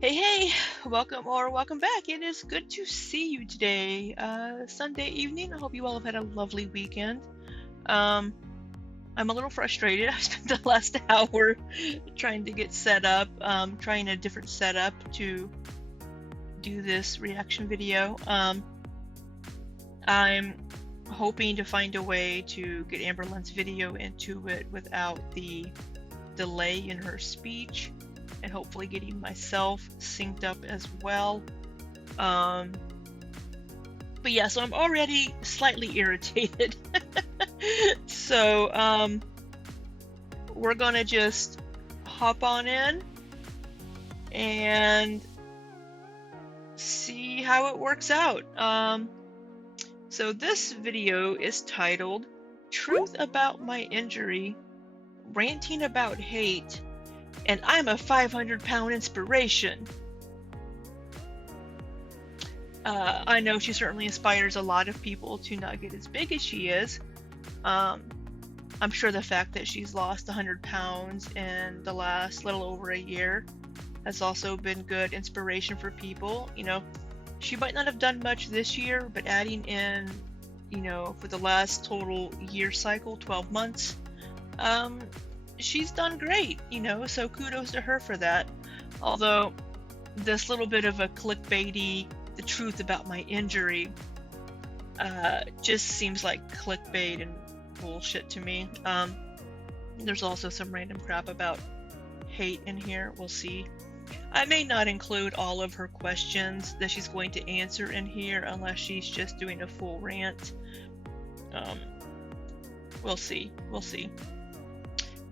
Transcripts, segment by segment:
Hey, welcome back. It is good to see you today. Sunday evening. I hope you all have had a lovely weekend. Um, I'm a little frustrated. I spent the last hour trying to get set up, trying a different setup to do this reaction video. I'm hoping to find a way to get Amberlynn's video into it without the delay in her speech, and hopefully getting myself synced up as well. But yeah, so I'm already slightly irritated. So we're gonna just hop on in and see how it works out. So this video is titled Truth About My Injury, Ranting About Hate, and I'm a 500-pound inspiration. I know she certainly inspires a lot of people to not get as big as she is. I'm sure the fact that she's lost 100 pounds in the last little over a year has also been good inspiration for people. You know, she might not have done much this year, but adding in, you know, for the last total year cycle, 12 months, she's done great, you know, so kudos to her for that. Although this little bit of a clickbaity, the truth about my injury, just seems like clickbait and bullshit to me. There's also some random crap about hate in here. We'll see. I may not include all of her questions that she's going to answer in here unless she's just doing a full rant. We'll see.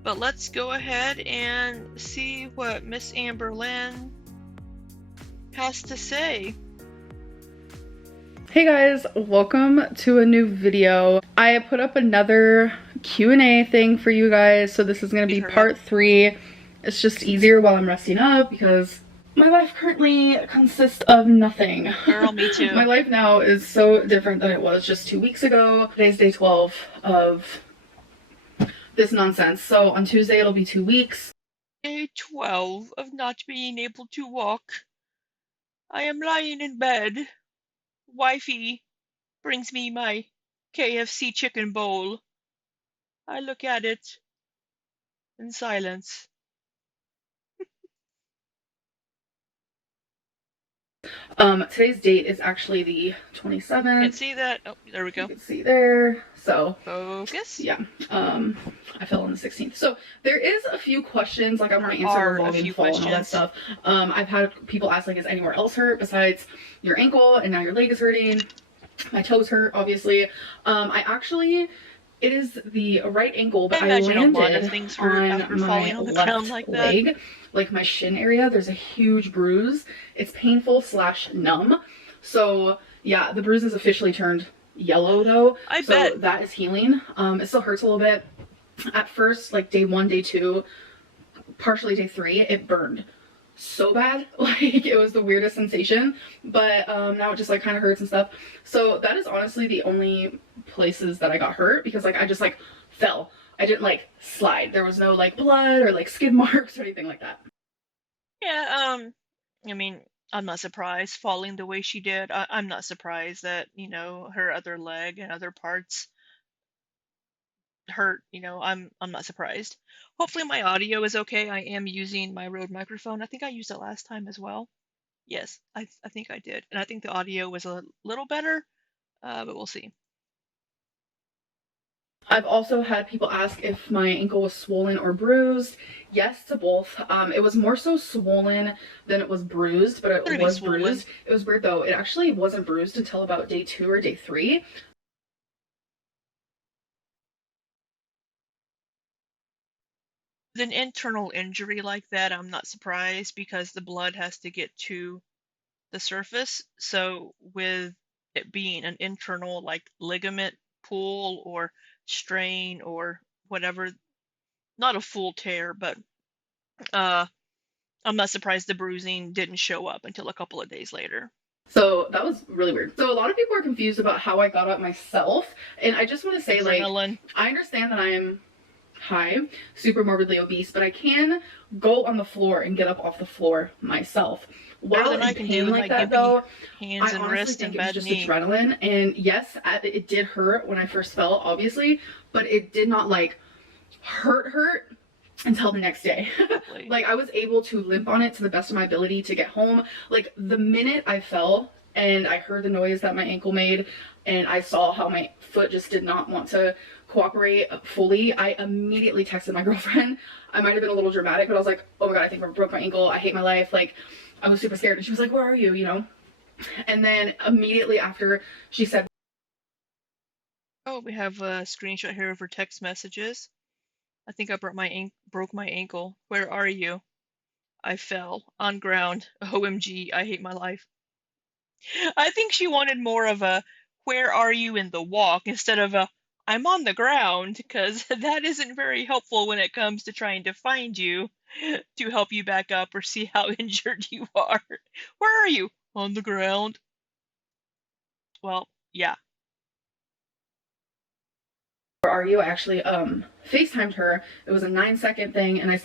But let's go ahead and see what Miss Amberlynn has to say. Hey guys, welcome to a new video. I put up another Q&A thing for you guys, so this is going to be part 3. It's just easier while I'm resting up because my life currently consists of nothing. Girl, me too. My life now is so different than it was just 2 weeks ago. Today's day 12 of this nonsense, so on Tuesday it'll be 2 weeks. Day 12 of not being able to walk. I am lying in bed. Wifey brings me my KFC chicken bowl. I look at it in silence. Today's date is actually the 27th. Can't see that. Oh, there we go. You can see there. So focus. Yeah. I fell on the 16th. So there is a few questions, like I want to answer revolving fall and all that stuff. I've had people ask, like, is anywhere else hurt besides your ankle, and now your leg is hurting. My toes hurt, obviously. It is the right ankle, but I landed on my left leg, like my shin area. There's a huge bruise. It's painful / numb. So yeah, the bruise is officially turned yellow though. I bet that is healing. It still hurts a little bit. At first, like day 1, day 2, partially day 3, it burned so bad. Like, it was the weirdest sensation, but now it just like kind of hurts and stuff. So that is honestly the only places that I got hurt, because like I just like fell. I didn't like slide. There was no like blood or like skid marks or anything like that. Yeah, I mean, I'm not surprised falling the way she did. I'm not surprised that, you know, her other leg and other parts hurt, you know. I'm not surprised. Hopefully my audio is okay. I am using my Rode microphone. I think I used it last time as well. Yes, I think I did. And I think the audio was a little better, but we'll see. I've also had people ask if my ankle was swollen or bruised. Yes to both. It was more so swollen than it was bruised, but it was bruised. It was weird though. It actually wasn't bruised until about day 2 or day 3. With an internal injury like that, I'm not surprised because the blood has to get to the surface. So with it being an internal like ligament pull or strain or whatever, not a full tear, but I'm not surprised the bruising didn't show up until a couple of days later. So that was really weird. So a lot of people are confused about how I got up myself, and I just want to say, like, I understand that I'm high, super morbidly obese, but I can go on the floor and get up off the floor myself. Better While than I in can do pain with like my that gimpy though, hands I and honestly wrists think and it was bad just knee. adrenaline. And yes, it did hurt when I first fell, obviously, but it did not like hurt until the next day. Like I was able to limp on it to the best of my ability to get home. Like the minute I fell and I heard the noise that my ankle made and I saw how my foot just did not want to cooperate fully, I immediately texted my girlfriend. I might have been a little dramatic, but I was like, oh my god, I think I broke my ankle. I hate my life. Like I was super scared. And she was like, where are you? You know? And then immediately after she said, Oh, we have a screenshot here of her text messages. I think I broke my ankle. Where are you? I fell on ground. OMG, I hate my life. I think she wanted more of a where are you in the walk instead of a I'm on the ground, because that isn't very helpful when it comes to trying to find you to help you back up or see how injured you are. Where are you? On the ground. Well, yeah. where are you? I actually FaceTimed her. It was a 9-second thing, and I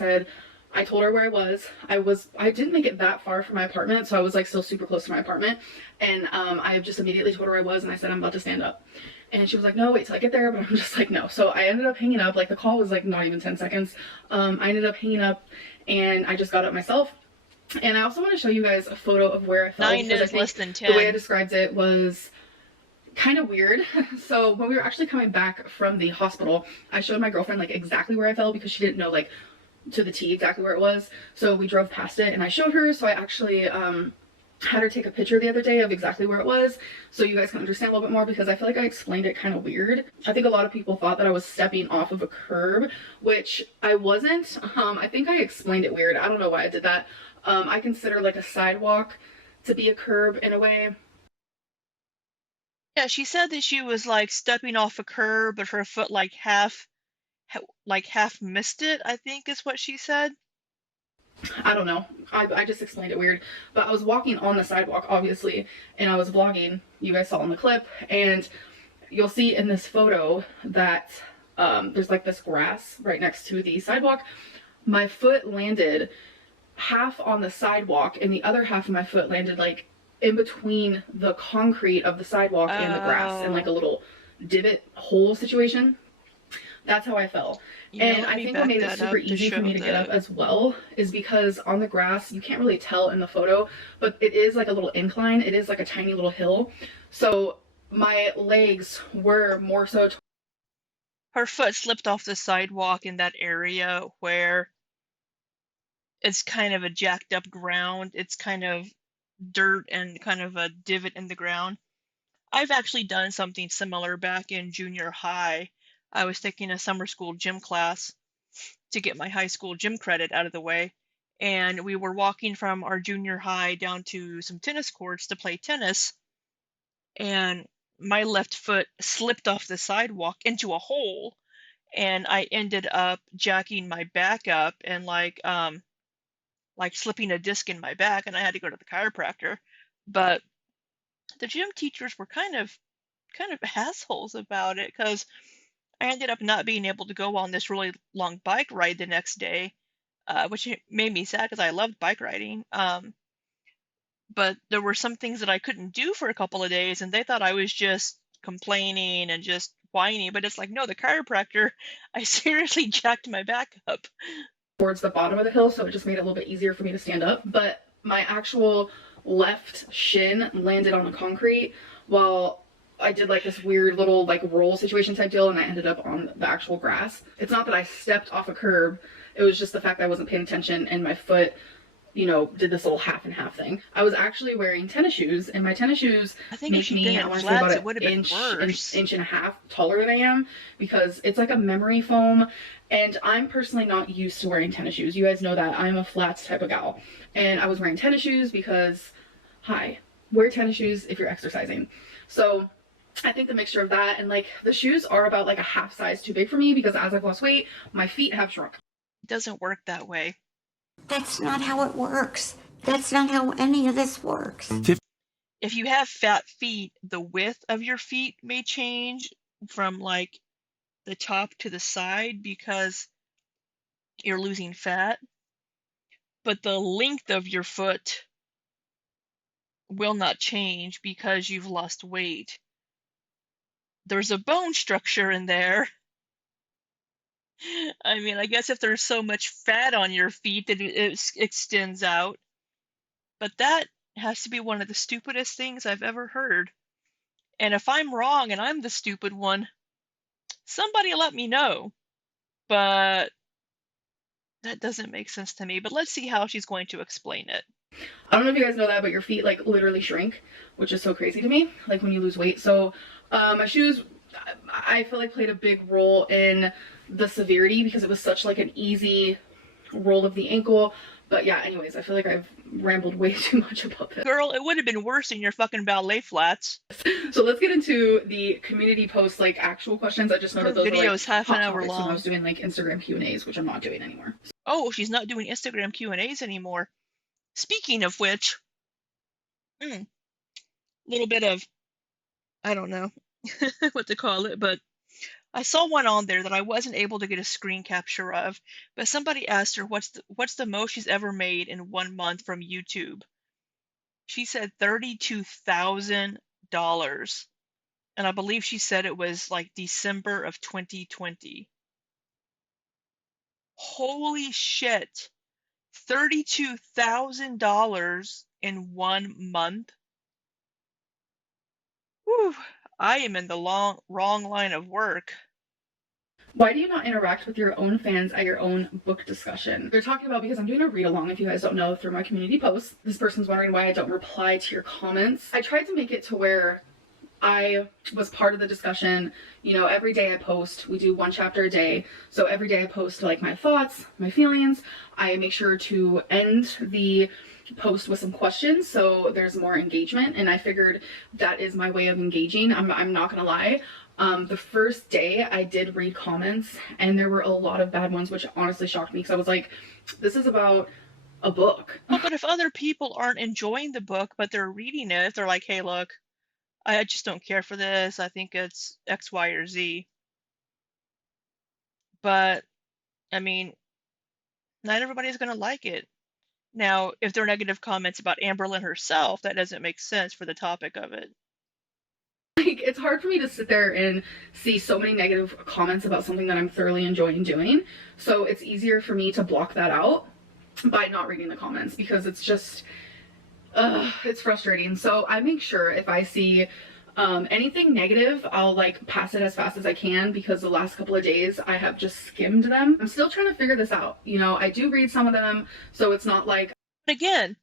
told her where I was. I didn't make it that far from my apartment, so I was like still super close to my apartment. And I just immediately told her where I was, and I said I'm about to stand up. And she was like, no, wait till I get there. But I'm just like, no. So I ended up hanging up. Like the call was like not even 10 seconds. I ended up hanging up, and I just got up myself. And I also want to show you guys a photo of where I fell, 9 because I is less think than the way I 10. described it was kind of weird. So when we were actually coming back from the hospital, I showed my girlfriend like exactly where I fell, because she didn't know like to the T exactly where it was. So we drove past it and I showed her. So I actually had her take a picture the other day of exactly where it was, so you guys can understand a little bit more, because I feel like I explained it kind of weird. I think a lot of people thought that I was stepping off of a curb, which I wasn't. I think I explained it weird. I don't know why I did that. I consider like a sidewalk to be a curb in a way. Yeah, she said that she was like stepping off a curb, but her foot like half missed it, I think is what she said. I don't know. I just explained it weird. But I was walking on the sidewalk, obviously, and I was vlogging. You guys saw in the clip. And you'll see in this photo that there's like this grass right next to the sidewalk. My foot landed half on the sidewalk, and the other half of my foot landed like in between the concrete of the sidewalk and the grass, in like a Oh, little divot hole situation. That's how I fell. yeah, And let I me think what back made it that super up to easy for show me to get up the. as well is because on the grass, you can't really tell in the photo, but it is like a little incline. It is like a tiny little hill. So my legs were more so. Her foot slipped off the sidewalk in that area where it's kind of a jacked up ground. It's kind of dirt and kind of a divot in the ground. I've actually done something similar back in junior high. I was taking a summer school gym class to get my high school gym credit out of the way, and we were walking from our junior high down to some tennis courts to play tennis, and my left foot slipped off the sidewalk into a hole, and I ended up jacking my back up and like slipping a disc in my back, and I had to go to the chiropractor. But the gym teachers were kind of assholes about it, because I ended up not being able to go on this really long bike ride the next day, which made me sad because I loved bike riding. But there were some things that I couldn't do for a couple of days, and they thought I was just complaining and just whining. But it's like, no, the chiropractor, I seriously jacked my back up. Towards the bottom of the hill, so it just made it a little bit easier for me to stand up. But my actual left shin landed on the concrete while I did like this weird little like roll situation type deal, and I ended up on the actual grass. It's not that I stepped off a curb, it was just the fact that I wasn't paying attention and my foot, you know, did this little half and half thing. I was actually wearing tennis shoes, and my tennis shoes I think if make she'd been me, I in want to say about flats, an it would have been worse. inch and a half taller than I am, because it's like a memory foam. And I'm personally not used to wearing tennis shoes. You guys know that. I'm a flats type of gal. And I was wearing tennis shoes because, hi, wear tennis shoes if you're exercising. So I think the mixture of that and like the shoes are about like a half size too big for me, because as I've lost weight, my feet have shrunk. It doesn't work that way. That's not how it works. That's not how any of this works. If you have fat feet, the width of your feet may change from like the top to the side because you're losing fat, but the length of your foot will not change because you've lost weight. There's a bone structure in there. I mean, I guess if there's so much fat on your feet that it extends out, but that has to be one of the stupidest things I've ever heard. And if I'm wrong and I'm the stupid one, somebody let me know. But that doesn't make sense to me. But let's see how she's going to explain it. I don't know if you guys know that, but your feet like literally shrink, which is so crazy to me, like when you lose weight. So my shoes, I feel like played a big role in the severity because it was such like an easy roll of the ankle. But yeah, anyways, I feel like I've rambled way too much about this. Girl, it would have been worse in your fucking ballet flats. So let's get into the community post, like actual questions. I just noted those videos were, like, half an hour long. When I long. was doing like Instagram Q&As, which I'm not doing anymore. Oh, she's not doing Instagram Q&As anymore. Speaking of which, little bit of, I don't know what to call it, but I saw one on there that I wasn't able to get a screen capture of, but somebody asked her what's the most she's ever made in 1 month from YouTube. She said $32,000, and I believe she said it was like December of 2020. Holy shit. $32,000 in 1 month? Whew, I am in the wrong line of work. Why do you not interact with your own fans at your own book discussion? They're talking about, because I'm doing a read along, if you guys don't know, through my community posts. This person's wondering why I don't reply to your comments. I tried to make it to where I was part of the discussion. You know, every day I post, we do 1 chapter a day. So every day I post like my thoughts, my feelings. I make sure to end the post with some questions so there's more engagement, and I figured that is my way of engaging. I'm not gonna lie. The first day I did read comments and there were a lot of bad ones, which honestly shocked me because I was like, this is about a book. Well, but if other people aren't enjoying the book but they're reading it, they're like, hey, look, I just don't care for this. I think it's X, Y, or Z. But, I mean, not everybody's going to like it. Now, if there are negative comments about Amberlynn herself, that doesn't make sense for the topic of it. Like, it's hard for me to sit there and see so many negative comments about something that I'm thoroughly enjoying doing. So it's easier for me to block that out by not reading the comments because it's just, it's frustrating. So I make sure if I see anything negative, I'll like pass it as fast as I can because the last couple of days I have just skimmed them. I'm still trying to figure this out. You know, I do read some of them, so it's not like. But again,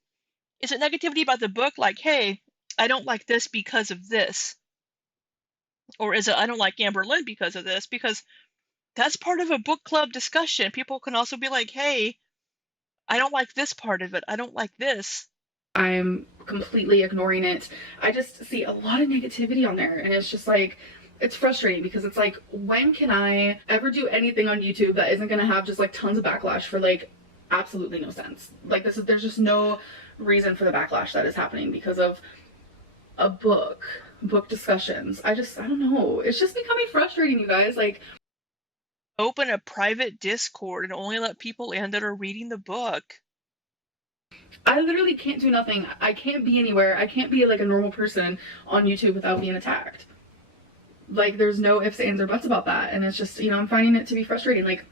is it negativity about the book? Like, hey, I don't like this because of this. Or is it, I don't like Amberlynn because of this? Because that's part of a book club discussion. People can also be like, hey, I don't like this part of it. I don't like this. I'm completely ignoring it. I just see a lot of negativity on there, and it's just like, it's frustrating because it's like, when can I ever do anything on YouTube that isn't gonna have just like tons of backlash for like absolutely no sense? Like, there's just no reason for the backlash that is happening because of a book discussions. I don't know. It's just becoming frustrating, you guys. Like, open a private Discord and only let people in that are reading the book. I literally can't do nothing. I can't be anywhere. I can't be like a normal person on YouTube without being attacked. Like, there's no ifs, ands, or buts about that. And it's just, you know, I'm finding it to be frustrating. Like,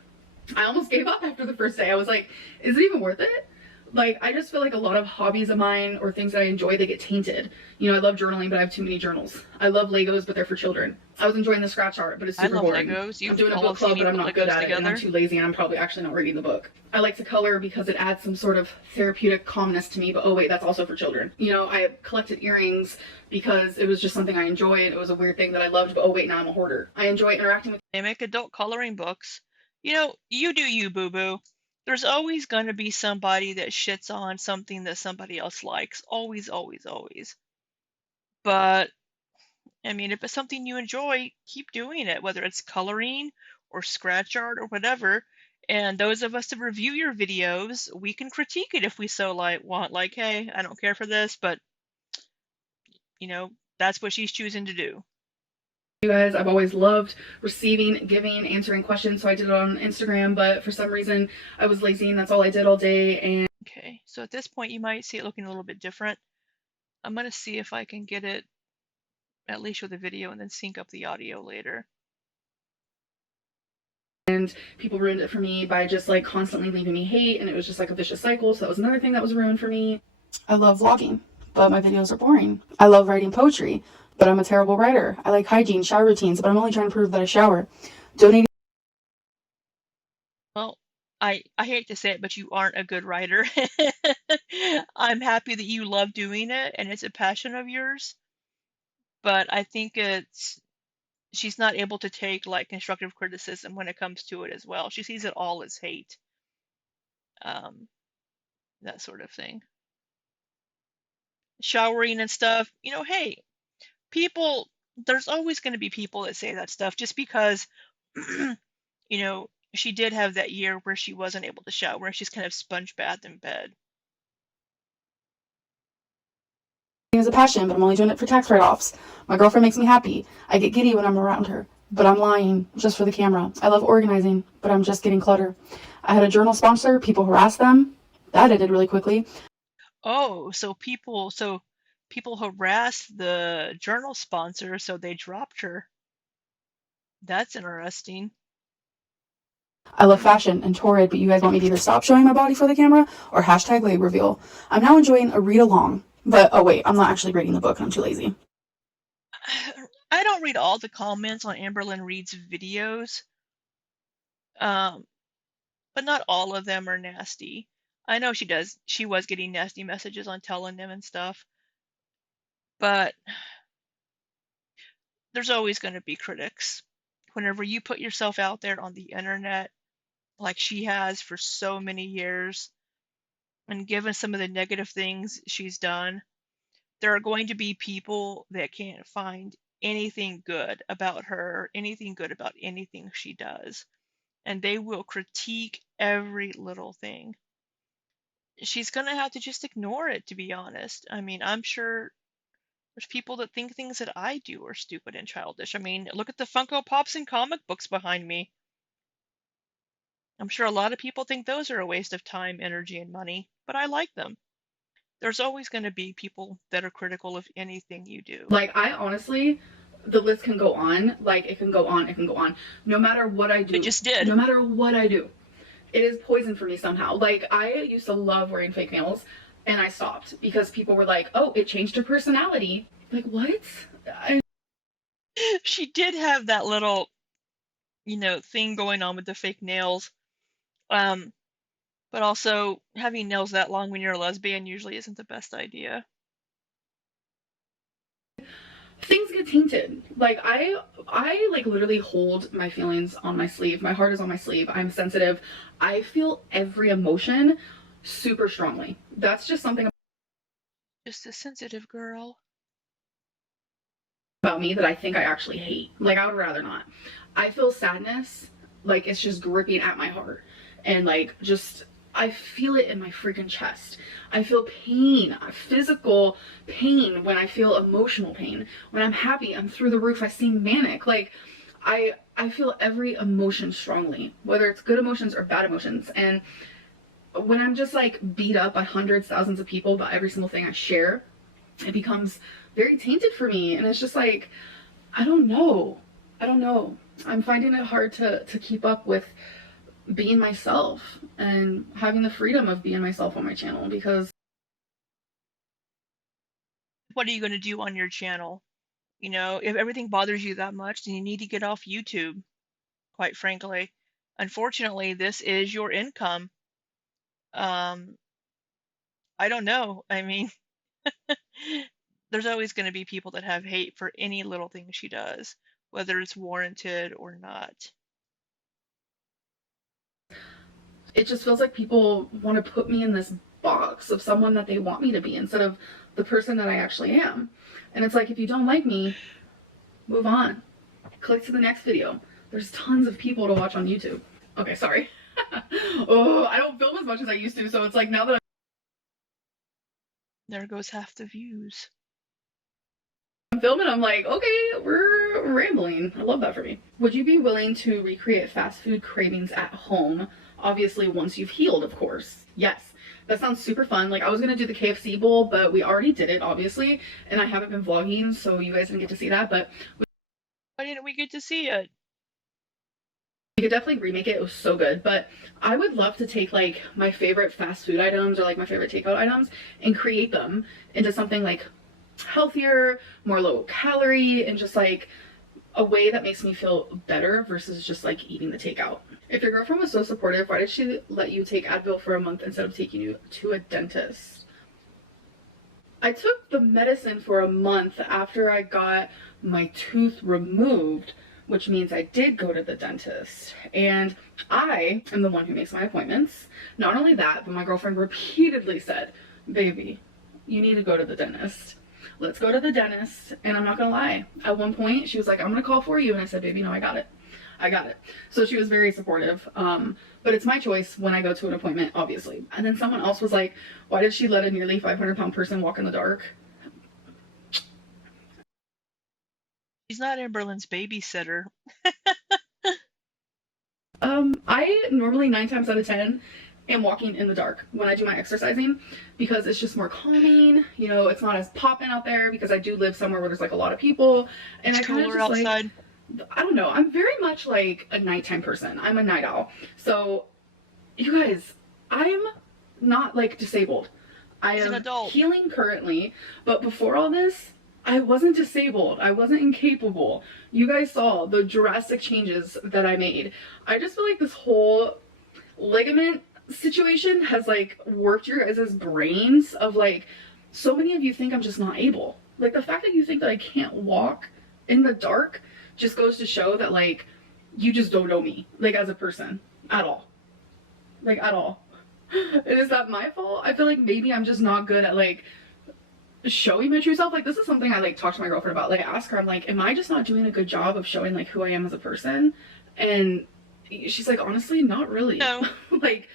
I almost gave up after the first day. I was like, is it even worth it? Like, I just feel like a lot of hobbies of mine or things that I enjoy, they get tainted. You know, I love journaling, but I have too many journals. I love Legos, but they're for children. I was enjoying the scratch art, but it's super boring. Legos. I'm doing a book club, but I'm not good at it, and I'm too lazy, and I'm probably actually not reading the book. I like to color because it adds some sort of therapeutic calmness to me, but oh wait, that's also for children. You know, I collected earrings because it was just something I enjoyed. It was a weird thing that I loved, but oh wait, now I'm a hoarder. I enjoy interacting with. They make adult coloring books. You know, you do you, boo-boo. There's always going to be somebody that shits on something that somebody else likes. Always, always, always. But, I mean, if it's something you enjoy, keep doing it, whether it's coloring or scratch art or whatever. And those of us that review your videos, we can critique it if we so want. Like, hey, I don't care for this, but, you know, that's what she's choosing to do. you guys. I've always loved receiving, giving, answering questions, so I did it on Instagram, but for some reason I was lazy and that's all I did all day. And okay, so at this point you might see it looking a little bit different. I'm gonna see if I can get it at least with a video and then sync up the audio later. And people ruined it for me by just like constantly leaving me hate, and it was just like a vicious cycle. So that was another thing that was ruined for me. I love vlogging, but my videos are boring. I love writing poetry, but I'm a terrible writer. I like hygiene, shower routines, but I'm only trying to prove that I shower. Donating. Well, I hate to say it, but you aren't a good writer. I'm happy that you love doing it and it's a passion of yours, but I think she's not able to take like constructive criticism when it comes to it as well. She sees it all as hate. That sort of thing. Showering and stuff, hey, people, there's always going to be people that say that stuff just because, she did have that year where she wasn't able to shower and she's kind of sponge bathed in bed. Is a passion, but I'm only doing it for tax write-offs. My girlfriend makes me happy. I get giddy when I'm around her, but I'm lying just for the camera. I love organizing, but I'm just getting clutter. I had a journal sponsor, people harassed them. That ended really quickly. Oh, so people harassed the journal sponsor, so they dropped her. That's interesting. I love fashion and torrid, but you guys want me to either stop showing my body for the camera or hashtag leg reveal. I'm now enjoying a read along, but oh wait, I'm not actually reading the book. I'm too lazy. I don't read all the comments on Amberlynn Reed's videos, but not all of them are nasty. I know she does. She was getting nasty messages on telling them and stuff, but there's always going to be critics. Whenever you put yourself out there on the internet, like she has for so many years, and given some of the negative things she's done, there are going to be people that can't find anything good about her, anything good about anything she does, and they will critique every little thing. She's going to have to just ignore it, to be honest. I mean, I'm sure there's people that think things that I do are stupid and childish. I mean, look at the Funko Pops and comic books behind me. I'm sure a lot of people think those are a waste of time, energy, and money, but I like them. There's always going to be people that are critical of anything you do. Like, I honestly, the list can go on. Like, it can go on, it can go on. No matter what I do. It just did. No matter what I do. It is poison for me somehow. Like, I used to love wearing fake nails, and I stopped because people were like, oh, it changed her personality. Like, what? She did have that little, thing going on with the fake nails. But also, having nails that long when you're a lesbian usually isn't the best idea. Things get tainted. Like, I like literally hold my feelings on my sleeve. My heart is on my sleeve. I'm sensitive. I feel every emotion super strongly. That's just something Just a sensitive girl. about me that I think I actually hate. Like, I would rather not. I feel sadness, like it's just gripping at my heart, and like just I feel it in my freaking chest. I feel pain, physical pain, when I feel emotional pain. When I'm happy, I'm through the roof. I seem manic. Like, I feel every emotion strongly, whether it's good emotions or bad emotions. And when I'm just like beat up by hundreds, thousands of people about every single thing I share, it becomes very tainted for me. And it's just like, I don't know. I'm finding it hard to keep up with being myself and having the freedom of being myself on my channel, because What are you going to do on your channel? If everything bothers you that much, then you need to get off YouTube, quite frankly. Unfortunately, this is your income. I don't know. I mean, there's always going to be people that have hate for any little thing she does, whether it's warranted or not. it just feels like people want to put me in this box of someone that they want me to be instead of the person that I actually am. And it's like, if you don't like me, move on. Click to the next video. There's tons of people to watch on YouTube. Okay, sorry. Oh, I don't film as much as I used to, so it's like now that There goes half the views. I'm filming, I'm like, okay, we're rambling. I love that for me. Would you be willing to recreate fast food cravings at home? Obviously, once you've healed, of course. Yes. That sounds super fun. Like, I was gonna do the KFC bowl, but we already did it, obviously, and I haven't been vlogging, so you guys didn't get to see that, but Why didn't we get to see it? we could definitely remake it. It was so good. But I would love to take like my favorite fast food items or like my favorite takeout items and create them into something like healthier, more low calorie, and just like a way that makes me feel better versus just like eating the takeout. If your girlfriend was so supportive, why did she let you take Advil for a month instead of taking you to a dentist? I took the medicine for a month after I got my tooth removed, which means I did go to the dentist. And I am the one who makes my appointments. Not only that, but my girlfriend repeatedly said, baby, you need to go to the dentist. Let's go to the dentist. And I'm not gonna lie, at one point she was like, I'm gonna call for you. And I said, baby, no, I got it. I got it. So she was very supportive. But it's my choice when I go to an appointment, obviously. And then someone else was like, why did she let a nearly 500-pound person walk in the dark? She's not Amberlynn's babysitter. I normally 9 times out of 10 am walking in the dark when I do my exercising because it's just more calming. You know, it's not as popping out there because I do live somewhere where there's like a lot of people. And It's I kind of cooler just outside. like, I don't know. I'm very much like a nighttime person. I'm a night owl. So you guys, I'm not like disabled. I She's an am adult. healing currently, but before all this, I wasn't disabled. I wasn't incapable. You guys saw the drastic changes that I made. I just feel like this whole ligament situation has like worked your guys' brains of like, so many of you think I'm just not able. Like the fact that you think that I can't walk in the dark just goes to show that like, you just don't know me, like as a person at all. Like at all. And is that my fault? I feel like maybe I'm just not good at like showing my true self. Like this is something I like talk to my girlfriend about. Like I ask her, I'm like, am I just not doing a good job of showing like who I am as a person? And she's like, honestly, not really. No. Like,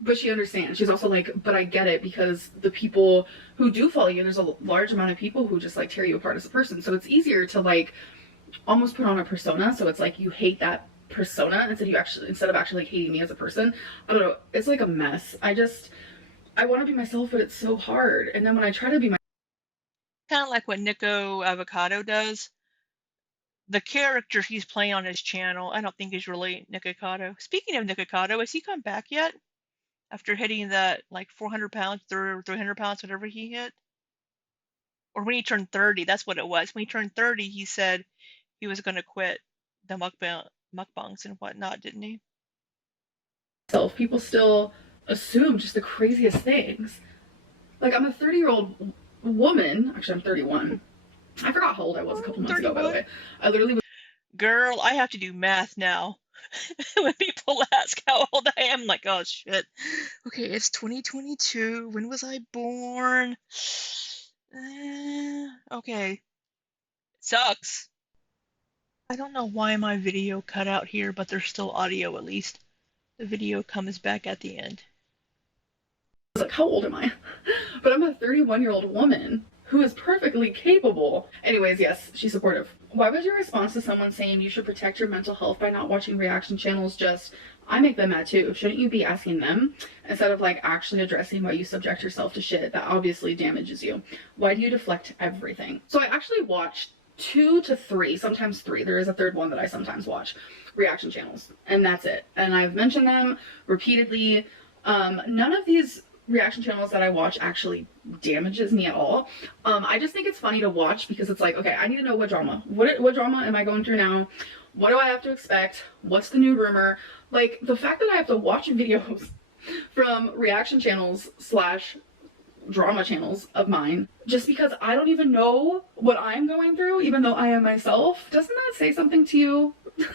but she understands. She's also like, but I get it because the people who do follow you, there's a large amount of people who just like tear you apart as a person. So it's easier to like almost put on a persona. So it's like you hate that persona instead of actually like hating me as a person. I don't know. It's like a mess. I want to be myself, but it's so hard. And then when I try to be Kind of like what Nico Avocado does. The character he's playing on his channel, I don't think is really Nikocado. Speaking of Nikocado, has he come back yet? After hitting that like 400 pounds, 300 pounds, whatever he hit? Or when he turned 30, that's what it was. When he turned 30, he said he was going to quit the mukbangs and whatnot, didn't he? myself, people still assume just the craziest things. Like I'm a 30-year-old woman. Actually, I'm 31. I forgot how old I was a couple months ago, by the 31. way. I literally was Girl, I have to do math now. When people ask how old I am, I'm like, oh shit. Okay, it's 2022. When was I born? Okay. Sucks. I don't know why my video cut out here, but there's still audio at least. The video comes back at the end. like, how old am I? But I'm a 31-year-old woman who is perfectly capable. Anyways, yes, she's supportive. Why was your response to someone saying you should protect your mental health by not watching reaction channels just, I make them mad too. Shouldn't you be asking them instead of like actually addressing why you subject yourself to shit that obviously damages you? Why do you deflect everything? So I actually watched 2 to 3, sometimes 3. There is a third one that I sometimes watch, reaction channels, and that's it. And I've mentioned them repeatedly. None of these reaction channels that I watch actually damages me at all. I just think it's funny to watch because it's like, okay, I need to know what drama. What drama am I going through now? What do I have to expect? What's the new rumor? Like the fact that I have to watch videos from reaction channels slash drama channels of mine just because I don't even know what I'm going through, even though I am myself. Doesn't that say something to you? Well,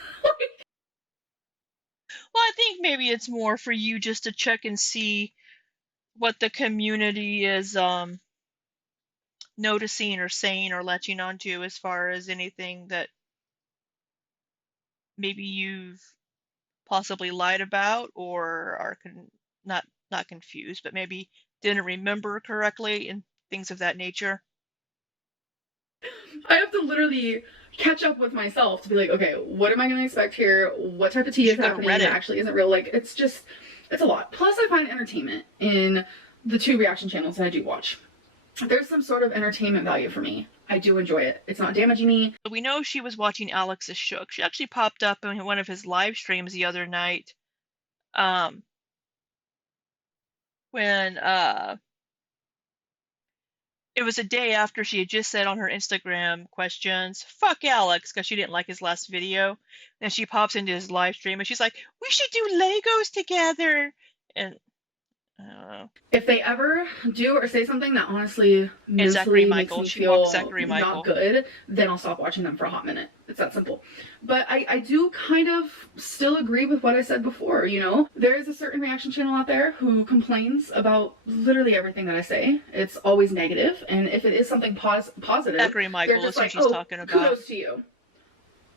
I think maybe it's more for you just to check and see what the community is noticing or saying or latching onto as far as anything that maybe you've possibly lied about or are not confused, but maybe didn't remember correctly and things of that nature. I have to literally catch up with myself to be like, okay, what am I going to expect here? What type of tea is happening that actually isn't real? Like, it's a lot. Plus, I find entertainment in the 2 reaction channels that I do watch. There's some sort of entertainment value for me. I do enjoy it. It's not damaging me. We know she was watching Alex's Shook. She actually popped up in one of his live streams the other night. When it was a day after she had just said on her Instagram questions, "Fuck Alex," because she didn't like his last video. And she pops into his live stream and she's like, "We should do Legos together." And I don't know. If they ever do or say something that honestly mentally makes me feel not good, then I'll stop watching them for a hot minute. It's that simple. But I do kind of still agree with what I said before, you know? There is a certain reaction channel out there who complains about literally everything that I say. It's always negative, and if it is something positive, Zachary Michael is who she's talking about. Kudos to you.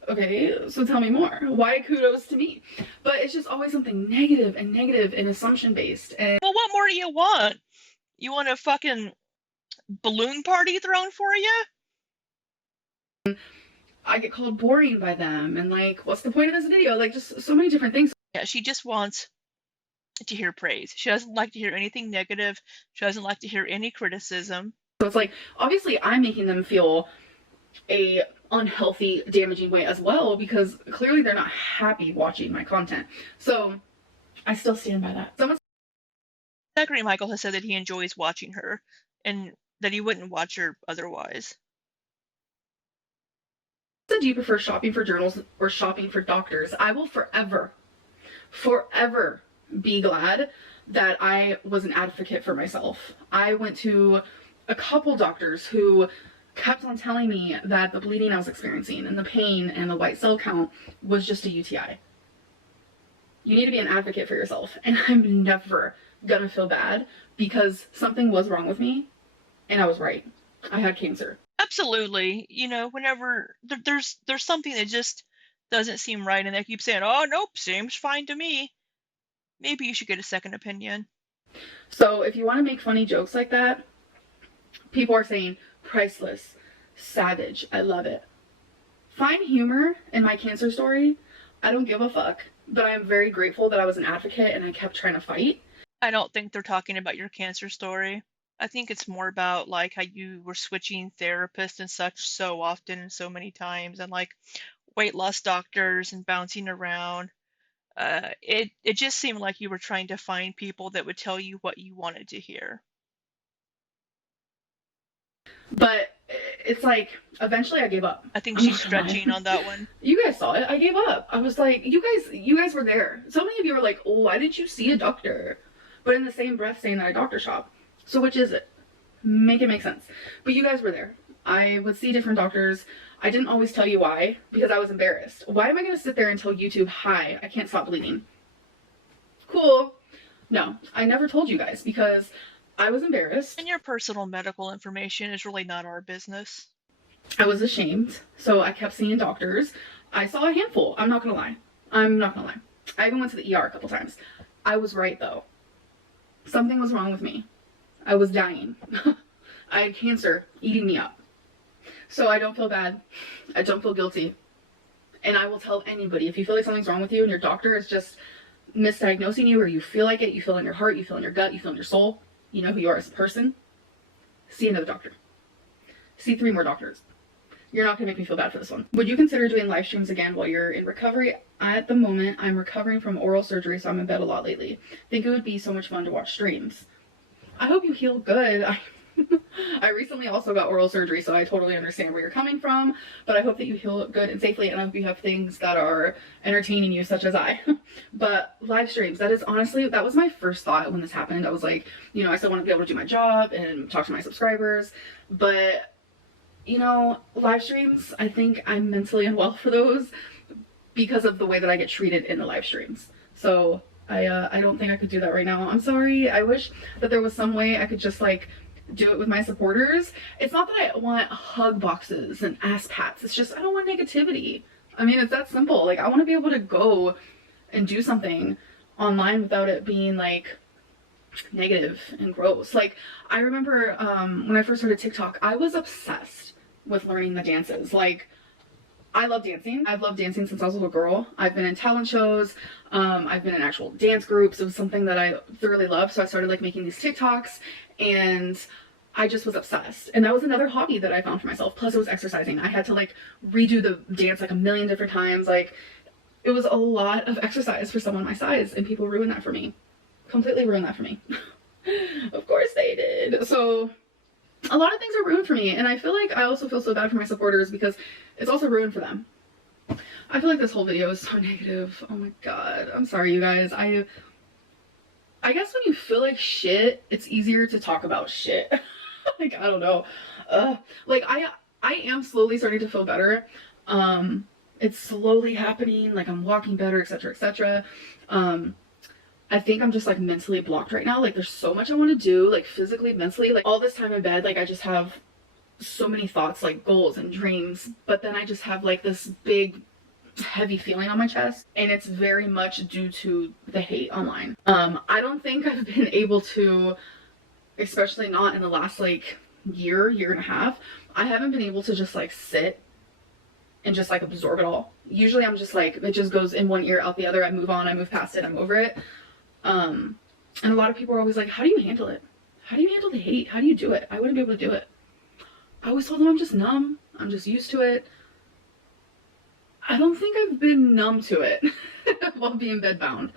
Okay, so tell me more. Why kudos to me? But it's just always something negative and assumption based. And well, what more do you want? You want a fucking balloon party thrown for you? I get called boring by them, and like, what's the point of this video? Like, just so many different things. Yeah, she just wants to hear praise. She doesn't like to hear anything negative. She doesn't like to hear any criticism. So it's like, obviously I'm making them feel a unhealthy, damaging way as well, because clearly they're not happy watching my content. So I still stand by that. Zachary Michael has said that he enjoys watching her and that he wouldn't watch her otherwise. Do you prefer shopping for journals or shopping for doctors? I will forever be glad that I was an advocate for myself. I went to a couple doctors who kept on telling me that the bleeding I was experiencing and the pain and the white cell count was just a UTI. You need to be an advocate for yourself, and I'm never gonna feel bad because something was wrong with me and I was right. I had cancer. Absolutely. You know, whenever there's something that just doesn't seem right and they keep saying, "Oh, nope, seems fine to me," maybe you should get a second opinion. So if you want to make funny jokes like that, people are saying priceless, savage, I love it. Find humor in my cancer story. I don't give a fuck, but I am very grateful that I was an advocate and I kept trying to fight. I don't think they're talking about your cancer story. I think it's more about like how you were switching therapists and such so often and so many times, and like weight loss doctors and bouncing around. It just seemed like you were trying to find people that would tell you what you wanted to hear. But it's like, eventually I gave up. I think she's stretching on that one. You guys saw it. I gave up. I was like, you guys were there. So many of you were like, oh, why didn't you see a doctor? But in the same breath saying that I doctor shop. So which is it? Make it make sense. But you guys were there. I would see different doctors. I didn't always tell you why, because I was embarrassed. Why am I going to sit there and tell YouTube, hi, I can't stop bleeding? Cool. No, I never told you guys because I was embarrassed. And your personal medical information is really not our business. I was ashamed, so I kept seeing doctors. I saw a handful. I'm not gonna lie. I even went to the ER a couple times. I was right though. Something was wrong with me. I was dying. I had cancer eating me up. So I don't feel bad. I don't feel guilty. And I will tell anybody, if you feel like something's wrong with you and your doctor is just misdiagnosing you, or you feel like it, you feel in your heart, you feel in your gut, you feel in your soul, you know who you are as a person, see another doctor. See 3 more doctors. You're not going to make me feel bad for this one. Would you consider doing live streams again while you're in recovery? At the moment, I'm recovering from oral surgery, so I'm in bed a lot lately. Think it would be so much fun to watch streams. I hope you heal good. I recently also got oral surgery, so I totally understand where you're coming from, but I hope that you heal good and safely, and I hope you have things that are entertaining you, such as I. But live streams, that was my first thought when this happened. I was like, you know, I still want to be able to do my job and talk to my subscribers, but you know, live streams, I think I'm mentally unwell for those because of the way that I get treated in the live streams. So I don't think I could do that right now. I'm sorry. I wish that there was some way I could just like do it with my supporters. It's not that I want hug boxes and ass pats. It's just I don't want negativity. I mean, it's that simple. Like, I want to be able to go and do something online without it being like negative and gross. Like, I remember when I first started TikTok, I was obsessed with learning the dances. Like, I love dancing. I've loved dancing since I was a little girl. I've been in talent shows. I've been in actual dance groups. It was something that I thoroughly loved. So I started like making these TikToks, and I just was obsessed. And that was another hobby that I found for myself. Plus it was exercising. I had to like redo the dance like a million different times. Like, it was a lot of exercise for someone my size, and people ruined that for me. Completely ruined that for me. Of course they did. So a lot of things are ruined for me, and I feel like I also feel so bad for my supporters because it's also ruined for them. I feel like this whole video is so negative. Oh my god. I'm sorry, you guys. I guess when you feel like shit, it's easier to talk about shit. Like, I don't know. Like, I am slowly starting to feel better. It's slowly happening. Like, I'm walking better, etc., etc. I think I'm just like mentally blocked right now. Like, there's so much I want to do, like physically, mentally. Like, all this time in bed, like I just have so many thoughts, like goals and dreams, but then I just have like this big heavy feeling on my chest, and it's very much due to the hate online. I don't think I've been able to, especially not in the last like year and a half, I haven't been able to just like sit and just like absorb it all. Usually I'm just like, it just goes in one ear out the other. I move on, I move past it, I'm over it. And a lot of people are always like, how do you handle it? How do you handle the hate? How do you do it? I wouldn't be able to do it. I always told them I'm just numb. I'm just used to it. I don't think I've been numb to it while being bedbound.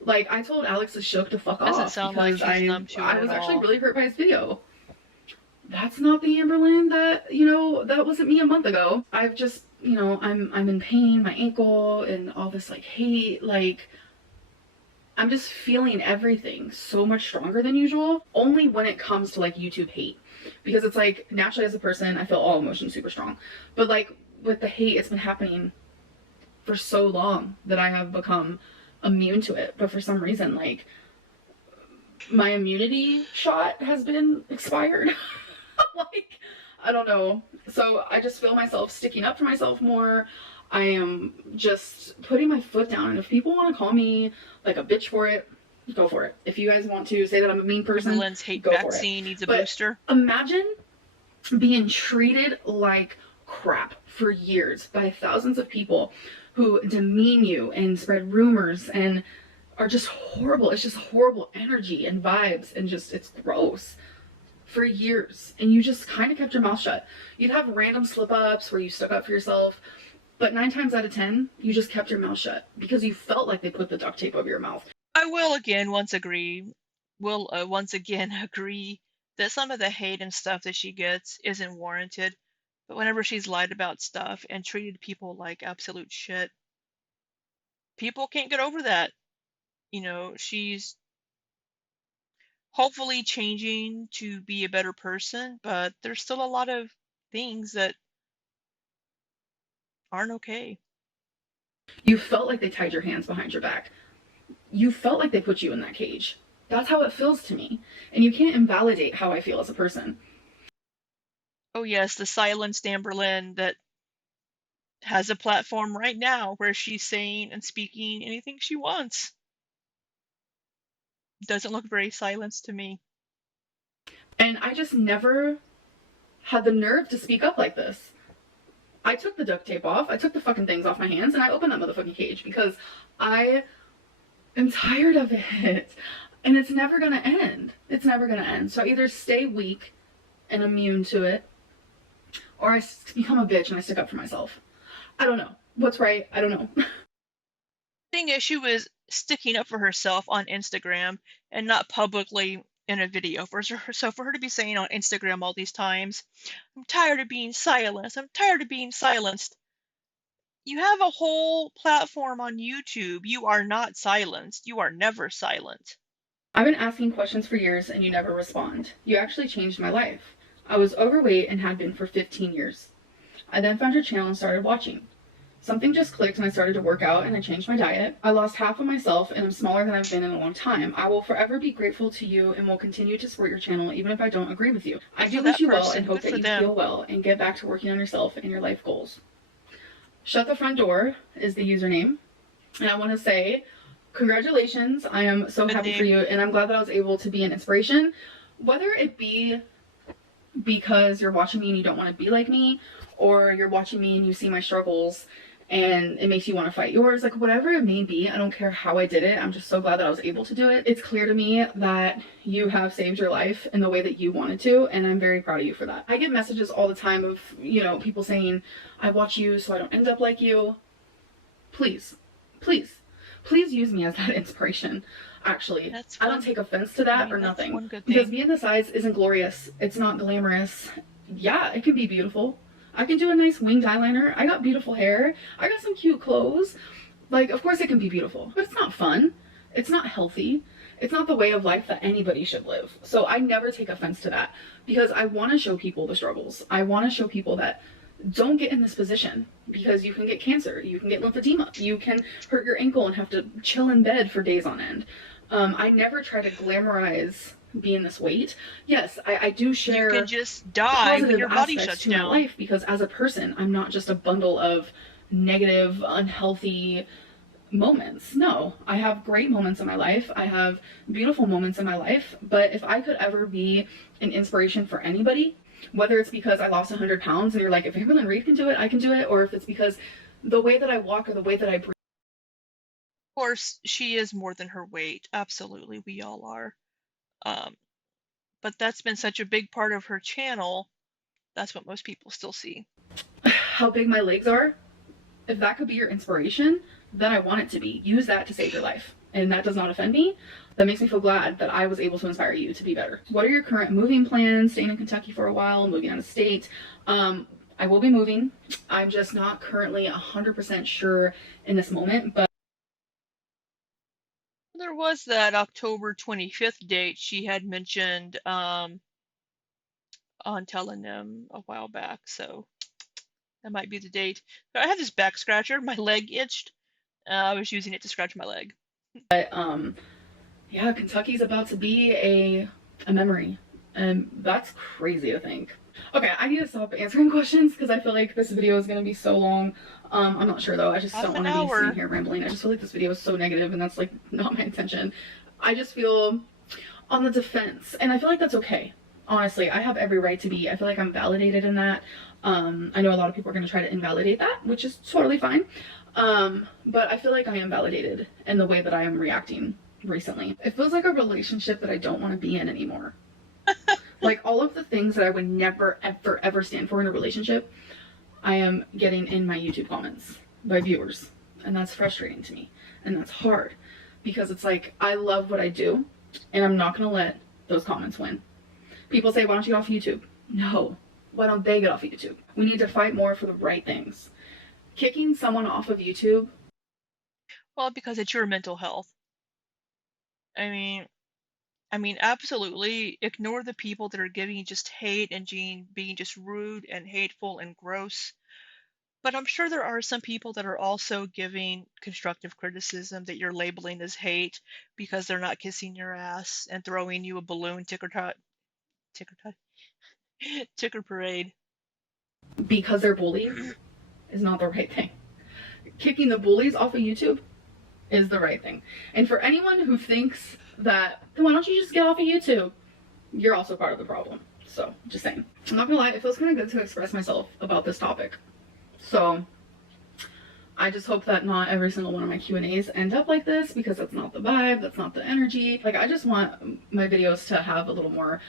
Like, I told Alex the Shook to fuck off. Doesn't sound like she's numb to it I was at actually all. really hurt by his video. That's not the Amberlynn that, you know, that wasn't me a month ago. I've just, you know, I'm in pain, my ankle, and all this like hate, like, I'm just feeling everything so much stronger than usual, only when it comes to like YouTube hate. Because it's like, naturally as a person, I feel all emotions super strong. But like with the hate, it's been happening for so long that I have become immune to it. But for some reason, like, my immunity shot has been expired. Like, I don't know. So I just feel myself sticking up for myself more. I am just putting my foot down, and if people want to call me like a bitch for it, go for it. If you guys want to say that I'm a mean person, Amberlynn's hate go for it. vaccine needs a But booster. imagine being treated like crap for years by thousands of people who demean you and spread rumors and are just horrible. It's just horrible energy and vibes, and just, it's gross. For years, and you just kind of kept your mouth shut. You'd have random slip-ups where you stuck up for yourself, but 9 times out of 10, you just kept your mouth shut because you felt like they put the duct tape over your mouth. I will once again agree that some of the hate and stuff that she gets isn't warranted, but whenever she's lied about stuff and treated people like absolute shit, people can't get over that. You know, she's hopefully changing to be a better person, but there's still a lot of things that aren't okay. You felt like they tied your hands behind your back. You felt like they put you in that cage. That's how it feels to me. And you can't invalidate how I feel as a person. Oh yes, the silenced Amberlynn that has a platform right now where she's saying and speaking anything she wants. Doesn't look very silenced to me. And I just never had the nerve to speak up like this. I took the duct tape off, I took the fucking things off my hands, and I opened that motherfucking cage because I am tired of it. And it's never gonna end. It's never gonna end. So I either stay weak and immune to it, or I become a bitch and I stick up for myself. I don't know. What's right? I don't know. The thing is, she was sticking up for herself on Instagram and not publicly in a video. So for her to be saying on Instagram all these times, I'm tired of being silenced, I'm tired of being silenced. You have a whole platform on YouTube. You are not silenced. You are never silent. I've been asking questions for years and you never respond. You actually changed my life. I was overweight and had been for 15 years. I then found your channel and started watching. Something just clicked and I started to work out and I changed my diet. I lost half of myself and I'm smaller than I've been in a long time. I will forever be grateful to you and will continue to support your channel even if I don't agree with you. I do wish you well and hope that you feel well and get back to working on yourself and your life goals. Shut the front door is the username. And I want to say congratulations. I am so happy for you and I'm glad that I was able to be an inspiration. Whether it be because you're watching me and you don't want to be like me, or you're watching me and you see my struggles and it makes you want to fight yours, like whatever it may be. I don't care how I did it. I'm just so glad that I was able to do it. It's clear to me that you have saved your life in the way that you wanted to, and I'm very proud of you for that. I get messages all the time of, you know, people saying, I watch you so I don't end up like you. Please, please, please use me as that inspiration. Actually, I don't take offense to that or nothing, because being this size isn't glorious. It's not glamorous. Yeah, it can be beautiful. I can do a nice winged eyeliner. I got beautiful hair. I got some cute clothes. Like, of course it can be beautiful, but it's not fun. It's not healthy. It's not the way of life that anybody should live. So I never take offense to that, because I want to show people the struggles. I want to show people that don't get in this position, because you can get cancer, you can get lymphedema, you can hurt your ankle and have to chill in bed for days on end. I never try to glamorize being this weight. Yes, I do share, you can just die when your body shuts to my down. life, because as a person, I'm not just a bundle of negative, unhealthy moments. No, I have great moments in my life. I have beautiful moments in my life. But if I could ever be an inspiration for anybody, whether it's because I lost 100 pounds and you're like, if Amberlynn Reed can do it, I can do it, or if it's because the way that I walk or the way that I breathe. Of course, she is more than her weight. Absolutely, we all are. But that's been such a big part of her channel. That's what most people still see. How big my legs are. If that could be your inspiration, then I want it to be. Use that to save your life. And that does not offend me. That makes me feel glad that I was able to inspire you to be better. What are your current moving plans? Staying in Kentucky for a while, moving out of state? I will be moving. I'm just not currently 100% sure in this moment, but There was that October 25th date she had mentioned on telling them a while back, so that might be the date. But I have this back scratcher. My leg itched. I was using it to scratch my leg. But yeah, Kentucky's about to be a memory, and that's crazy to think. Okay, I need to stop answering questions because I feel like this video is going to be so long. I'm not sure though. I just don't want to be sitting here rambling. I just feel like this video is so negative, and that's like not my intention. I just feel on the defense, and I feel like that's okay. Honestly, I have every right to be. I feel like I'm validated in that. I know a lot of people are going to try to invalidate that, which is totally fine. But I feel like I am validated in the way that I am reacting recently. It feels like a relationship that I don't want to be in anymore. Like all of the things that I would never, ever, ever stand for in a relationship, I am getting in my YouTube comments by viewers. And that's frustrating to me. And that's hard because it's like, I love what I do and I'm not going to let those comments win. People say, why don't you get off YouTube? No. Why don't they get off of YouTube? We need to fight more for the right things. Kicking someone off of YouTube. Well, because it's your mental health. I mean, absolutely ignore the people that are giving just hate and being just rude and hateful and gross. But I'm sure there are some people that are also giving constructive criticism that you're labeling as hate because they're not kissing your ass and throwing you a balloon ticker parade. Because they're bullies is not the right thing. Kicking the bullies off of YouTube is the right thing. And for anyone who thinks that, why don't you just get off of YouTube? You're also part of the problem. So, just saying. I'm not gonna lie, it feels kind of good to express myself about this topic. So, I just hope that not every single one of my Q&As end up like this, because that's not the vibe, that's not the energy. Like, I just want my videos to have a little more,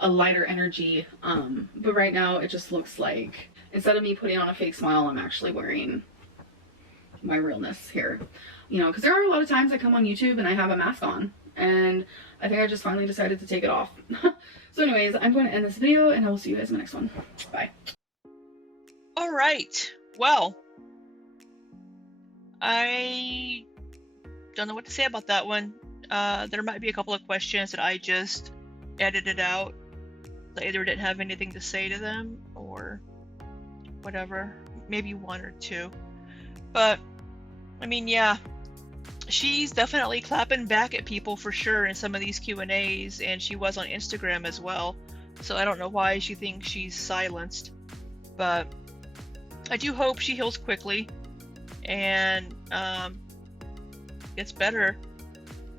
a lighter energy. But right now, it just looks like, instead of me putting on a fake smile, I'm actually wearing my realness here. You know, because there are a lot of times I come on YouTube and I have a mask on, and I think I just finally decided to take it off. So anyways, I'm going to end this video and I will see you guys in the next one. Bye. All right. Well, I don't know what to say about that one. There might be a couple of questions that I just edited out. I either didn't have anything to say to them or whatever. Maybe one or two. But, I mean, yeah. She's definitely clapping back at people for sure in some of these Q&As, and she was on Instagram as well. So I don't know why she thinks she's silenced. But I do hope she heals quickly and gets better.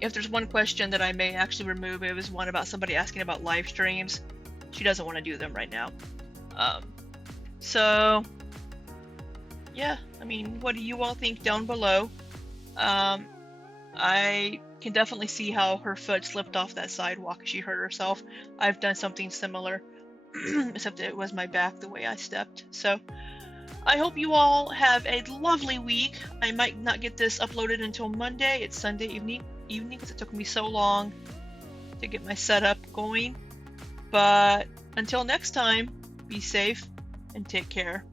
If there's one question that I may actually remove, it was one about somebody asking about live streams. she doesn't want to do them right now. So yeah, I mean, what do you all think down below? I can definitely see how her foot slipped off that sidewalk and she hurt herself. I've done something similar, except it was my back the way I stepped. So I hope you all have a lovely week. I might not get this uploaded until Monday. It's Sunday evening because it took me so long to get my setup going. But until next time, be safe and take care.